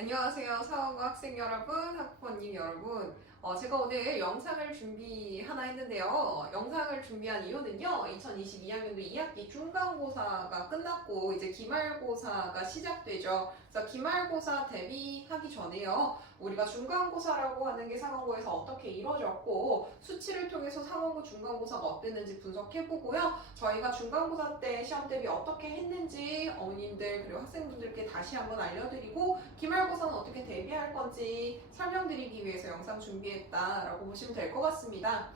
안녕하세요. 사원고 학생 여러분, 학부모님 여러분. 제가 오늘 영상을 하나 했는데요. 영상을 준비한 이유는요. 2022학년도 2학기 중간고사가 끝났고 이제 기말고사가 시작되죠. 그래서 기말고사 대비하기 전에요. 우리가 중간고사라고 하는 게 상원고에서 어떻게 이루어졌고 수치를 통해서 상원고 중간고사가 어땠는지 분석해보고요. 저희가 중간고사 때 시험 대비 어떻게 했는지 어머님들 그리고 학생분들께 다시 한번 알려드리고 기말고사는 어떻게 대비할 건지 설명드리기 위해서 영상 준비했다라고 보시면 될 것 같습니다.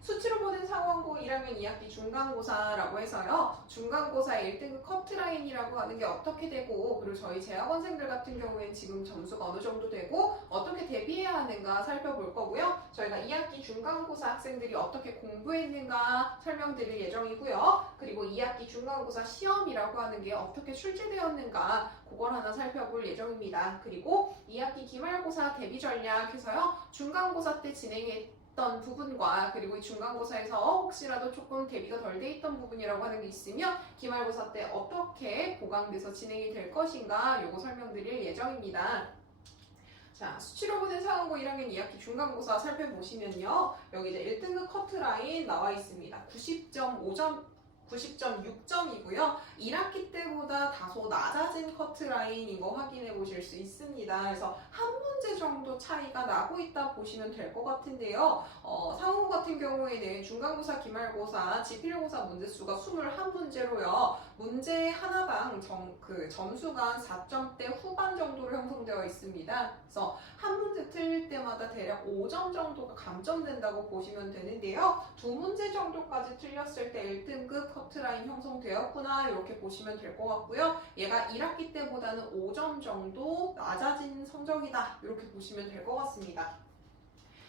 수치로 보는 상원고 1학년 2학기 중간고사라고 해서요. 중간고사의 1등급 커트라인이라고 하는 게 어떻게 되고 그리고 저희 재학원생들 같은 경우에는 지금 점수가 어느 정도 되고 어떻게 대비해야 하는가 살펴볼 거고요. 저희가 2학기 중간고사 학생들이 어떻게 공부했는가 설명드릴 예정이고요. 그리고 2학기 중간고사 시험이라고 하는 게 어떻게 출제되었는가 그걸 하나 살펴볼 예정입니다. 그리고 2학기 기말고사 대비 전략 해서요. 중간고사 때 진행했던 부분과 그리고 이 중간고사에서 혹시라도 조금 대비가 덜 돼 있던 부분이라고 하는 게 있으면 기말고사 때 어떻게 보강돼서 진행이 될 것인가 요거 설명드릴 예정입니다. 자, 수치로 보는 상원고 1학년 2학기 중간고사 살펴보시면요. 여기 이제 1등급 커트라인 나와 있습니다. 90.6점이고요. 1학기 때보다 다소 낮아진 커트라인인 거 확인해 보실 수 있습니다. 그래서 한 문제 정도 차이가 나고 있다 보시면 될 것 같은데요. 상호 같은 경우에는 중간고사, 기말고사, 지필고사 문제수가 21문제로요. 문제 하나당 점수가 4점대 후반 정도로 형성되어 있습니다. 그래서 한 문제 틀릴 때마다 대략 5점 정도가 감점된다고 보시면 되는데요. 두 문제 정도까지 틀렸을 때 1등급 커트라인 형성되었구나 이렇게 보시면 될 것 같고요. 얘가 1학기 때보다는 5점 정도 낮아진 성적이다 이렇게 보시면 될 것 같습니다.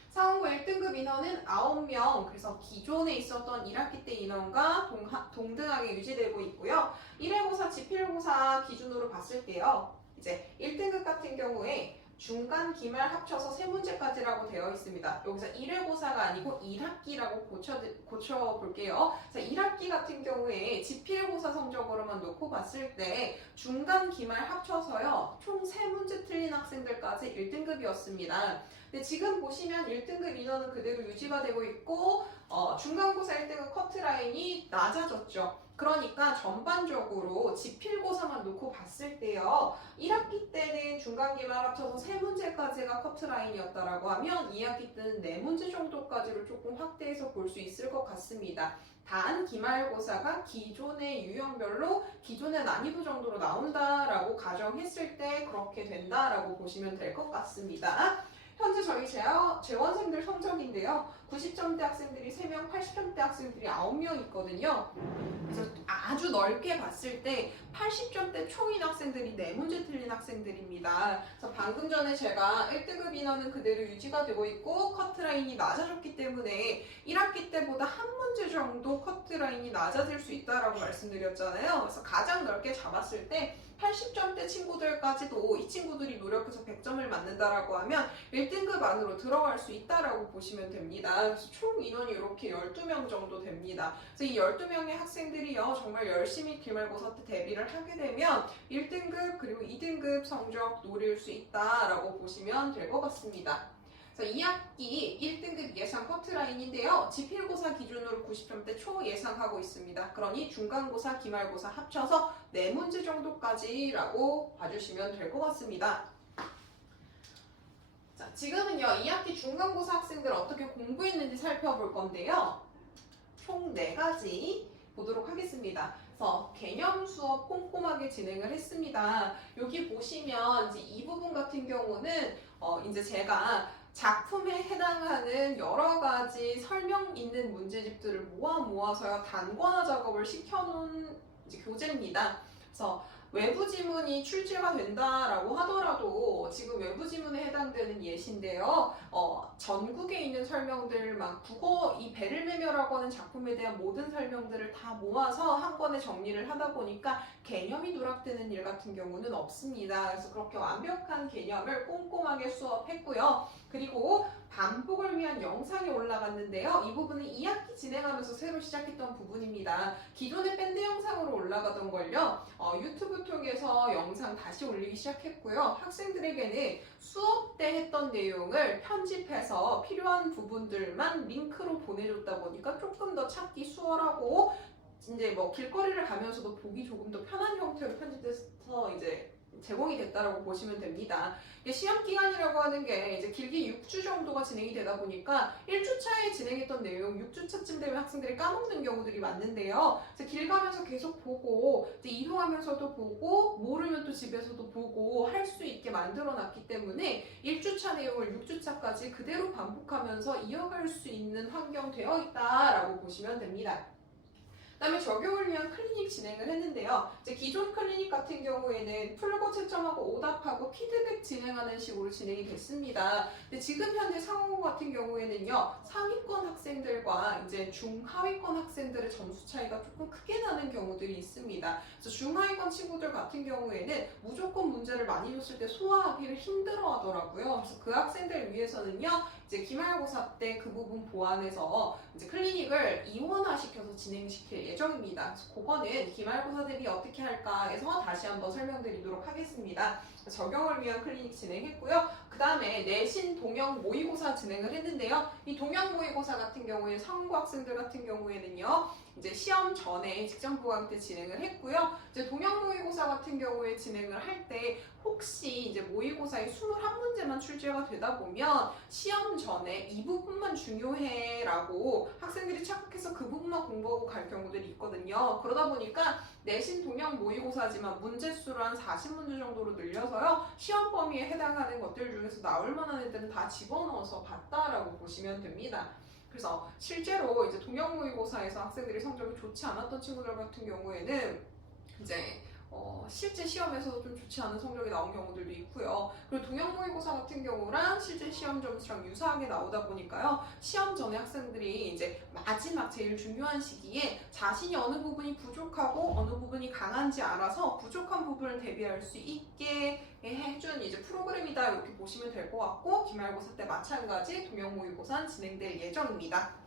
상원고 1등급 인원은 9명, 그래서 기존에 있었던 1학기 때 인원과 동등하게 유지되고 있고요. 1회고사, 지필고사 기준으로 봤을 때요. 이제 1등급 같은 경우에 중간, 기말 합쳐서 3문제까지라고 되어 있습니다. 여기서 1회고사가 아니고 1학기라고 고쳐볼게요. 자, 1학기 같은 경우에 지필고사 성적으로만 놓고 봤을 때 중간, 기말 합쳐서요. 총 3문제 틀린 학생들까지 1등급이었습니다. 근데 지금 보시면 1등급 인원은 그대로 유지가 되고 있고 중간고사 1등급 커트라인이 낮아졌죠. 그러니까 전반적으로 지필고사만 놓고 봤을 때요. 1학기 때는 중간기말 합쳐서 3문제까지가 커트라인이었다라고 하면 2학기 때는 4문제 정도까지로 조금 확대해서 볼 수 있을 것 같습니다. 단 기말고사가 기존의 유형별로 기존의 난이도 정도로 나온다라고 가정했을 때 그렇게 된다라고 보시면 될 것 같습니다. 현재 저희 재원생들 성적인데요. 90점대 학생들이 3명, 80점대 학생들이 9명 있거든요. 그래서 아주 넓게 봤을 때 80점대 총인 학생들이 4문제 틀린 학생들입니다. 그래서 방금 전에 제가 1등급 인원은 그대로 유지가 되고 있고 커트라인이 낮아졌기 때문에 1학기 때보다 한 문제 정도 커트라인이 낮아질 수 있다라고 말씀드렸잖아요. 그래서 가장 넓게 잡았을 때 80점대 친구들까지도 이 친구들이 노력해서 100점을 맞는다라고 하면 1등급 안으로 들어갈 수 있다라고 보시면 됩니다. 그래서 총 인원이 이렇게 12명 정도 됩니다. 그래서 이 12명의 학생들이요 정말 열심히 기말고사 때 대비를 하게 되면 1등급 그리고 2등급 성적 노릴 수 있다라고 보시면 될 것 같습니다. 그래서 2학기 1등급 예상 커트라인인데요. 지필고사 기준으로 90점대 초 예상하고 있습니다. 그러니 중간고사, 기말고사 합쳐서 4문제 정도까지라고 봐주시면 될 것 같습니다. 자, 지금은요 2학기 중간고사 학생들 어떻게 공부했는지 살펴볼 건데요. 총 4가지 보도록 하겠습니다. 그래서 개념 수업 꼼꼼하게 진행을 했습니다. 여기 보시면 이제 이 부분 같은 경우는 이제 제가 작품에 해당하는 여러 가지 설명 있는 문제집들을 모아서요 단권화 작업을 시켜놓은 이제 교재입니다. 그래서 외부 지문이 출제가 된다라고 하더라도 지금 외부 지문에 해당되는 예시인데요. 전국에 있는 설명들만 국어 이 배를 매며라고 하는 작품에 대한 모든 설명들을 다 모아서 한 권에 정리를 하다 보니까 개념이 누락되는 일 같은 경우는 없습니다. 그래서 그렇게 완벽한 개념을 꼼꼼하게 수업했고요. 그리고 반복을 위한 영상이 올라갔는데요. 이 부분은 2학기 진행하면서 새로 시작했던 부분입니다. 기존의 밴드 영상으로 올라가던 걸요. 유튜브 통해서 영상 다시 올리기 시작했고요. 학생들에게는 수업 때 했던 내용을 편집해서 필요한 부분들만 링크로 보내줬다 보니까 조금 더 찾기 수월하고 이제 뭐 길거리를 가면서도 보기 조금 더 편한 형태로 편집돼서 이제 제공이 됐다라고 보시면 됩니다. 시험 기간이라고 하는 게 이제 길게 6주 정도가 진행이 되다 보니까 1주차에 진행했던 내용 6주차쯤 되면 학생들이 까먹는 경우들이 많는데요. 길 가면서 계속 보고 이제 이동하면서도 보고 모르면 또 집에서도 보고 할 수 있게 만들어 놨기 때문에 1주차 내용을 6주차까지 그대로 반복하면서 이어갈 수 있는 환경 되어 있다라고 보시면 됩니다. 그다음에 적용을 위한 클리닉 진행을 했는데요. 이제 기존 클리닉 같은 경우에는 풀고 채점하고 오답하고 피드백 진행하는 식으로 진행이 됐습니다. 근데 지금 현재 상황 같은 경우에는요, 상위권 학생들과 이제 중하위권 학생들의 점수 차이가 조금 크게 나는 경우들이 있습니다. 그래서 중하위권 친구들 같은 경우에는 무조건 문제를 많이 줬을 때 소화하기를 힘들어 하더라고요. 그래서 그 학생들 위해서는요, 이제 기말고사 때 그 부분 보완해서 이제 클리닉을 이원화시켜서 진행시킬 예정입니다. 그래서 그거는 기말고사 대비 어떻게 할까 해서 다시 한번 설명드리도록 하겠습니다. 적용을 위한 클리닉 진행했고요. 그 다음에 내신 동영 모의고사 진행을 했는데요. 이 동영 모의고사 같은 경우에 상고 학생들 같은 경우에는요, 이제 시험 전에 직전 보강 때 진행을 했고요. 이제 동영 모의고사 같은 경우에 진행을 할 때 혹시 이제 모의고사에 21문제만 출제가 되다 보면 시험 전에 이 부분만 중요해라고 학생들이 착각해서 그 부분만 공부하고 갈 경우들이 있거든요. 그러다 보니까 내신 동영 모의고사지만 문제 수를 한 40문제 정도로 늘려서요, 시험 범위에 해당하는 것들 중에서 나올 만한 애들은 다 집어넣어서 봤다라고 보시면 됩니다. 그래서 실제로 이제 동영 모의고사에서 학생들이 성적이 좋지 않았던 친구들 같은 경우에는 이제 실제 시험에서도 좀 좋지 않은 성적이 나온 경우들도 있고요. 그리고 동영 모의고사 같은 경우랑 실제 시험 점수랑 유사하게 나오다 보니까요, 시험 전에 학생들이 이제 마지막 제일 중요한 시기에 자신이 어느 부분이 부족하고 어느 부분이 강한지 알아서 부족한 부분을 대비할 수 있게 해준 이제 프로그램이다, 이렇게 보시면 될 것 같고, 기말고사 때 마찬가지 동영 모의고사는 진행될 예정입니다.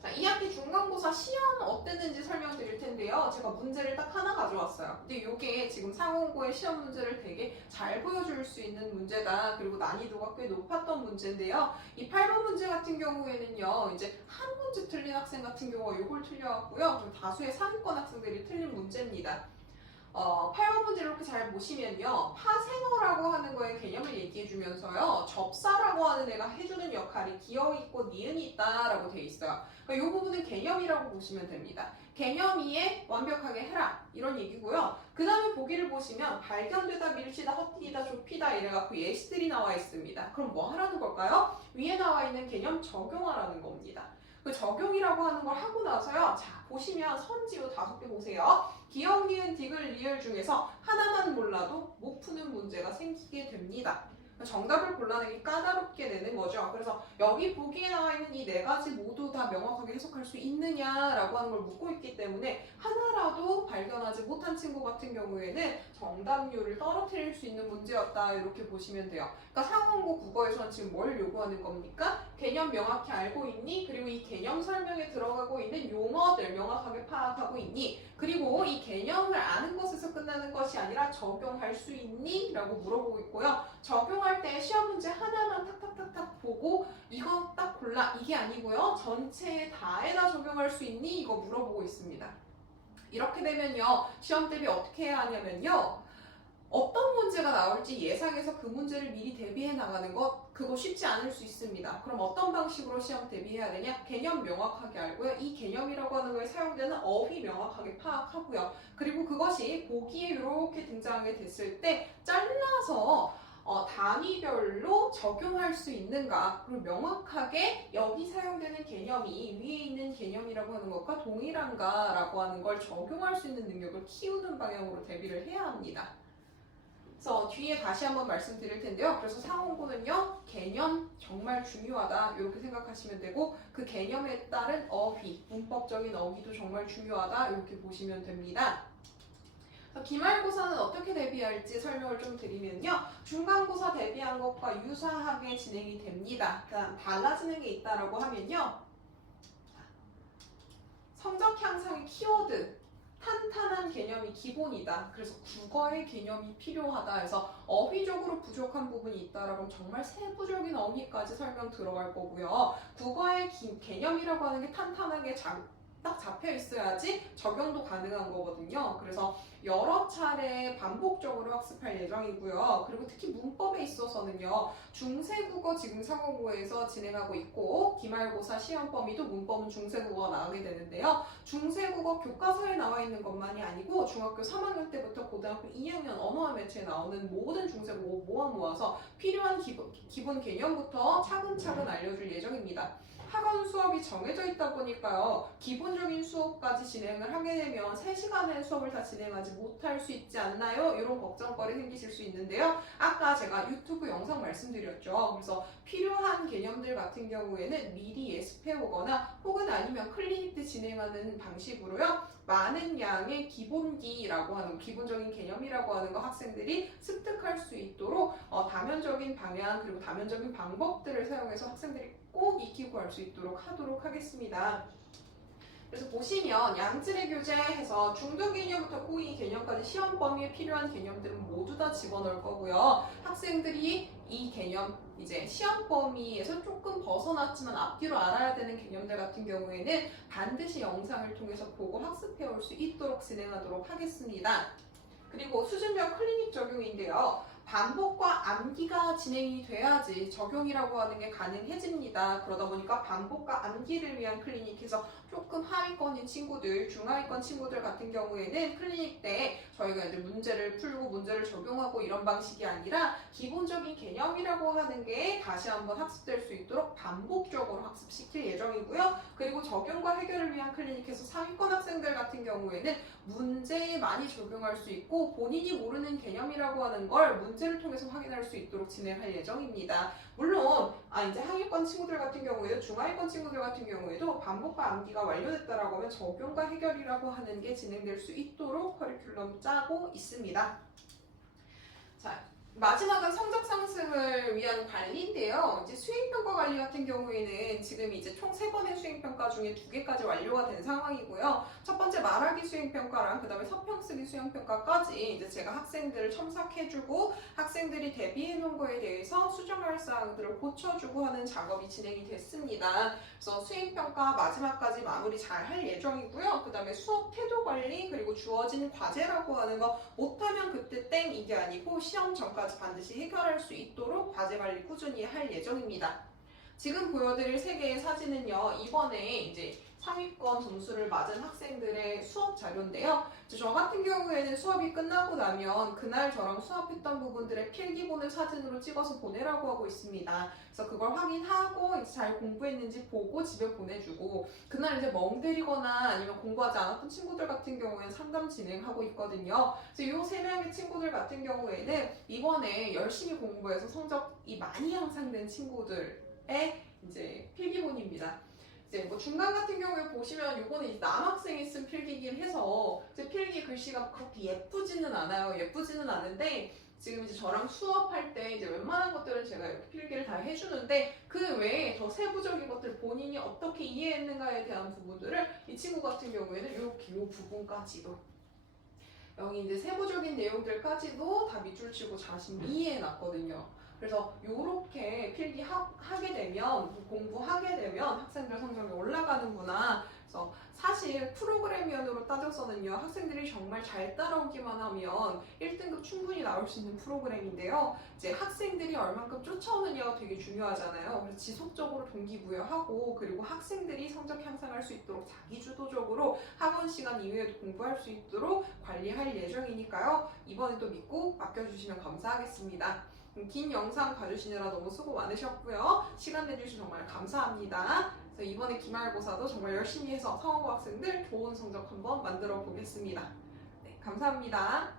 자, 2학기 중간고사 시험 어땠는지 설명드릴 텐데요. 제가 문제를 딱 하나 가져왔어요. 근데 이게 지금 상원고의 시험 문제를 되게 잘 보여줄 수 있는 문제다. 그리고 난이도가 꽤 높았던 문제인데요. 이 8번 문제 같은 경우에는요, 이제 한 문제 틀린 학생 같은 경우가 이걸 틀려왔고요. 좀 다수의 상위권 학생들이 틀린 문제입니다. 8번 문제를 이렇게 잘 보시면요, 파생어라고 하는 거의 개념을 얘기해주면서요, 접사라고 하는 애가 해주는 역할이 기어 있고 니은이 있다라고 돼 있어요. 그러니까 이 부분은 개념이라고 보시면 됩니다. 개념 이해 완벽하게 해라, 이런 얘기고요. 그 다음에 보기를 보시면 발견되다, 밀치다, 헛디디다, 좁히다 이래갖고 예시들이 나와 있습니다. 그럼 뭐 하라는 걸까요? 위에 나와 있는 개념 적용하라는 겁니다. 그 적용이라고 하는 걸 하고 나서요, 자 보시면 선지우 5개 보세요. 기억, 니은, 디귿, 리을 중에서 하나만 몰라도 못 푸는 문제가 생기게 됩니다. 정답을 골라내기 까다롭게 되는 거죠. 그래서 여기 보기에 나와 있는 이 4가지 모두 다 명확하게 해석할 수 있느냐라고 하는 걸 묻고 있기 때문에 하나라도 발견하지 못한 친구 같은 경우에는 정답률을 떨어뜨릴 수 있는 문제였다, 이렇게 보시면 돼요. 그러니까 상원고 국어에서는 지금 뭘 요구하는 겁니까? 개념 명확히 알고 있니? 그리고 이 개념 설명에 들어가고 있는 용어들 명확하게 파악하고 있니? 그리고 이 개념을 아는 것에서 끝나는 것이 아니라 적용할 수 있니? 라고 물어보고 있고요. 적용할 때 시험 문제 하나만 탁탁탁탁 보고 이거 딱 골라, 이게 아니고요. 전체 다에다 적용할 수 있니? 이거 물어보고 있습니다. 이렇게 되면요, 시험 대비 어떻게 해야 하냐면요, 어떤 문제가 나올지 예상해서 그 문제를 미리 대비해 나가는 것, 그거 쉽지 않을 수 있습니다. 그럼 어떤 방식으로 시험 대비해야 되냐? 개념 명확하게 알고요. 이 개념이라고 하는 거에 사용되는 어휘 명확하게 파악하고요. 그리고 그것이 보기에 이렇게 등장하게 됐을 때 잘라서 단위별로 적용할 수 있는가, 그리고 명확하게 여기 사용되는 개념이 위에 있는 개념이라고 하는 것과 동일한가 라고 하는 걸 적용할 수 있는 능력을 키우는 방향으로 대비를 해야 합니다. 그래서 뒤에 다시 한번 말씀드릴 텐데요. 그래서 상원고는요, 개념 정말 중요하다, 이렇게 생각하시면 되고, 그 개념에 따른 어휘, 문법적인 어휘도 정말 중요하다, 이렇게 보시면 됩니다. 기말고사는 어떻게 대비할지 설명을 좀 드리면요, 중간고사 대비한 것과 유사하게 진행이 됩니다. 그다음 달라지는 게 있다라고 하면요, 성적 향상의 키워드, 탄탄한 개념이 기본이다. 그래서 국어의 개념이 필요하다 해서 어휘적으로 부족한 부분이 있다라고 정말 세부적인 어휘까지 설명 들어갈 거고요. 국어의 개념이라고 하는 게 탄탄하게 딱 잡혀 있어야지 적용도 가능한 거거든요. 그래서 여러 차례 반복적으로 학습할 예정이고요. 그리고 특히 문법에 있어서는요. 중세국어 지금 상호고에서 진행하고 있고 기말고사 시험 범위도 문법은 중세국어가 나오게 되는데요. 중세국어 교과서에 나와 있는 것만이 아니고 중학교 3학년 때부터 고등학교 2학년 언어와 매체에 나오는 모든 중세국어 모아서 필요한 기본 개념부터 차근차근 알려줄 예정입니다. 학원 수업이 정해져 있다 보니까요. 기본적인 수업까지 진행을 하게 되면 3시간의 수업을 다 진행하지 못할 수 있지 않나요? 이런 걱정거리 생기실 수 있는데요. 아까 제가 유튜브 영상 말씀드렸죠. 그래서 필요한 개념들 같은 경우에는 미리 예습해 오거나 혹은 아니면 클리닉 때 진행하는 방식으로요. 많은 양의 기본기라고 하는 기본적인 개념이라고 하는 거 학생들이 습득할 수 있도록 다면적인 방향 그리고 다면적인 방법들을 사용해서 학생들이 꼭 익히고 할 수 있도록 하도록 하겠습니다. 그래서 보시면 양질의 교재해서 중등 개념부터 고2 개념까지 시험 범위에 필요한 개념들은 모두 다 집어넣을 거고요. 학생들이 이 개념 이제 시험 범위에서 조금 벗어났지만 앞뒤로 알아야 되는 개념들 같은 경우에는 반드시 영상을 통해서 보고 학습해 올 수 있도록 진행하도록 하겠습니다. 그리고 수준별 클리닉 적용인데요. 반복과 암기가 진행이 돼야지 적용이라고 하는 게 가능해집니다. 그러다 보니까 반복과 암기를 위한 클리닉에서 조금 하위권인 친구들, 중하위권 친구들 같은 경우에는 클리닉 때 저희가 이제 문제를 풀고 문제를 적용하고 이런 방식이 아니라 기본적인 개념이라고 하는 게 다시 한번 학습될 수 있도록 반복적으로 학습시킬 예정이고요. 그리고 적용과 해결을 위한 클리닉에서 상위권 학생들 같은 경우에는 문제에 많이 적용할 수 있고 본인이 모르는 개념이라고 하는 걸 문제를 통해서 확인할 수 있도록 진행할 예정입니다. 물론 이제 하위권 친구들 같은 경우에도 중하위권 친구들 같은 경우에도 반복과 암기가 완료됐다라고 하면 적용과 해결이라고 하는 게 진행될 수 있도록 커리큘럼 짜고 있습니다. 자, 마지막은 성적 상승을 위한 관리인데요. 이제 수행평가 관리 같은 경우에는 지금 이제 총 3번의 수행평가 중에 2개까지 완료가 된 상황이고요. 첫 번째 말하기 수행평가랑 그 다음에 서평쓰기 수행평가까지 이제 제가 학생들을 첨삭해주고 학생들이 대비해놓은 거에 대해서 수정할 사항들을 고쳐주고 하는 작업이 진행이 됐습니다. 그래서 수행평가 마지막까지 마무리 잘 할 예정이고요. 그 다음에 수업 태도 관리 그리고 주어진 과제라고 하는 거 못하면 그때 땡 이게 아니고 시험 전까지 반드시 해결할 수 있도록 과제 관리 꾸준히 할 예정입니다. 지금 보여드릴 3개의 사진은요. 이번에 이제 상위권 점수를 맞은 학생들의 수업 자료인데요. 저 같은 경우에는 수업이 끝나고 나면 그날 저랑 수업했던 부분들의 필기본을 사진으로 찍어서 보내라고 하고 있습니다. 그래서 그걸 확인하고 이제 잘 공부했는지 보고 집에 보내주고 그날 이제 멍들이거나 아니면 공부하지 않았던 친구들 같은 경우에는 상담 진행하고 있거든요. 그래서 이 3명의 친구들 같은 경우에는 이번에 열심히 공부해서 성적이 많이 향상된 친구들의 이제 필기본입니다. 이제 뭐 중간 같은 경우에 보시면 요거는 이제 남학생이 쓴 필기긴 해서 이제 필기 글씨가 그렇게 예쁘지는 않아요. 예쁘지는 않은데 지금 이제 저랑 수업할 때 이제 웬만한 것들은 제가 이렇게 필기를 다 해주는데 그 외에 더 세부적인 것들 본인이 어떻게 이해했는가에 대한 부분들을 이 친구 같은 경우에는 이렇게 요 부분까지도 여기 이제 세부적인 내용들까지도 다 밑줄 치고 자신이 이해해놨거든요. 그래서 이렇게 필기하게 되면 공부하게 되면 학생들 성적이 올라가는구나. 그래서 사실 프로그램면으로 따져서는요. 학생들이 정말 잘 따라오기만 하면 1등급 충분히 나올 수 있는 프로그램인데요. 이제 학생들이 얼만큼 쫓아오느냐가 되게 중요하잖아요. 그래서 지속적으로 동기부여하고 그리고 학생들이 성적 향상할 수 있도록 자기주도적으로 학원 시간 이외에도 공부할 수 있도록 관리할 예정이니까요. 이번에 또 믿고 맡겨주시면 감사하겠습니다. 긴 영상 봐주시느라 너무 수고 많으셨고요. 시간 내주셔서 정말 감사합니다. 그래서 이번에 기말고사도 정말 열심히 해서 상호고 학생들 좋은 성적 한번 만들어 보겠습니다. 네, 감사합니다.